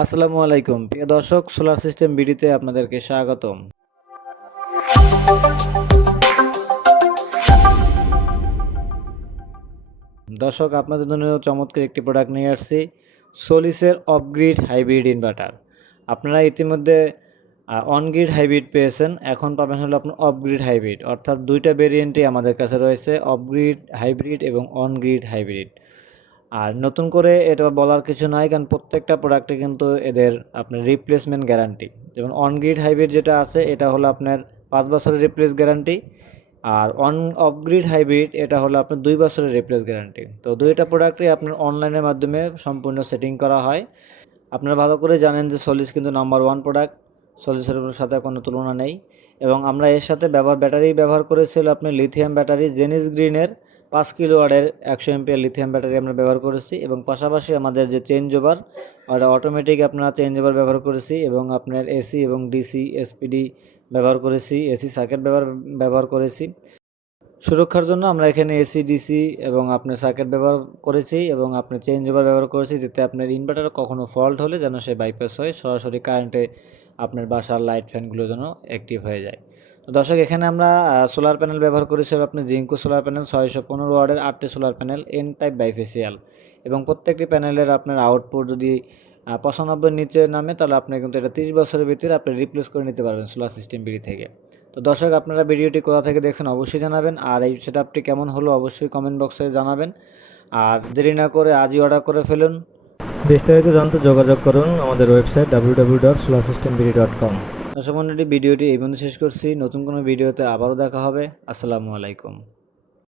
আসসালামু আলাইকুম প্রিয় দর্শক, সোলার সিস্টেম বিডিতে আপনাদেরকে স্বাগতম। দর্শক, আপনাদের জন্য চমৎকার একটি প্রোডাক্ট নিয়ে আসছি, সোলিসের অফগ্রিড হাইব্রিড ইনভার্টার। আপনারা ইতিমধ্যে অনগ্রিড হাইব্রিড পেয়েছেন, এখন পাবেন হলো আপনার অফগ্রিড হাইব্রিড, অর্থাৎ দুইটা ভেরিয়েন্টই আমাদের কাছে রয়েছে, অফগ্রিড হাইব্রিড এবং অনগ্রিড হাইব্রিড। আর নতুন করে এটা বলার কিছু নাই, কারণ প্রত্যেকটা প্রোডাক্টে কিন্তু এদের আপনার রিপ্লেসমেন্ট গ্যারান্টি। যেমন অনগ্রিড হাইব্রিড যেটা আছে এটা হলো আপনার 5 বছরের রিপ্লেস গ্যারান্টি, আর অফগ্রিড হাইব্রিড এটা হলো আপনার 2 বছরের রিপ্লেস গ্যারান্টি। তো দুইটা প্রোডাক্টই আপনার অনলাইনের মাধ্যমে সম্পূর্ণ সেটিং করা হয়। আপনারা ভালো করে জানেন যে সলিস কিন্তু নাম্বার 1 প্রোডাক্ট, সলিসের সাথে কোনো তুলনা নেই। এবং আমরা এর সাথে ব্যাটারি ব্যবহার করেছিল আপনার লিথিয়াম ব্যাটারি, জেনিস গ্রিনের 5 কিলোওয়াটের 100 এমপিআর লিথিয়াম ব্যাটারি আমরা ব্যবহার করেছি। এবং পাশাপাশি আমাদের যে চেঞ্জ ওভার অটোমেটিক আপনারা চেঞ্জ ওভার ব্যবহার করেছি, এবং আপনার এসি এবং ডিসি এসপিডি ব্যবহার করেছি, এসি সার্কিট ব্যবহার করেছি। সুরক্ষার জন্য আমরা এখানে এসি ডিসি এবং আপনার সার্কিট ব্যবহার করেছি, এবং আপনি চেঞ্জ ওভার ব্যবহার করেছি, যাতে আপনার ইনভার্টার কখনো ফল্ট হলে যেন সে বাইপাস হয়, সরাসরি কারেন্টে আপনার বাসার লাইট ফ্যানগুলো যেন অ্যাক্টিভ হয়ে যায়। তো দর্শক, এখানে আমরা সোলার প্যানেল ব্যবহার করেছি আপনার জিঙ্কো সোলার প্যানেল 615 ওয়াটের 8টি solar panel N type bifacial. এবং প্রত্যেকটি প্যানেলের আপনার আউটপুট যদি 95 নিচে নামে, তাহলে আপনি কিন্তু এটা 30 বছরের ভিতরে আপনি রিপ্লেস করে নিতে পারবেন সোলার সিস্টেম বিডি থেকে। তো দর্শক, আপনারা ভিডিওটি কোথা থেকে দেখছেন অবশ্যই জানাবেন, আর এই সেটআপটি কেমন হলো অবশ্যই কমেন্ট বক্সে জানাবেন। আর দেরি না করে আজই অর্ডার করে ফেলুন। বিস্তারিত জানতে যোগাযোগ করুন আমাদের ওয়েবসাইট www.solarsystembd.com। দর্শক মণ্ডলী, ভিডিওটি এই পর্যন্ত শেষ করছি। নতুন কোনো ভিডিওতে আবারও দেখা হবে। আসসালামু আলাইকুম।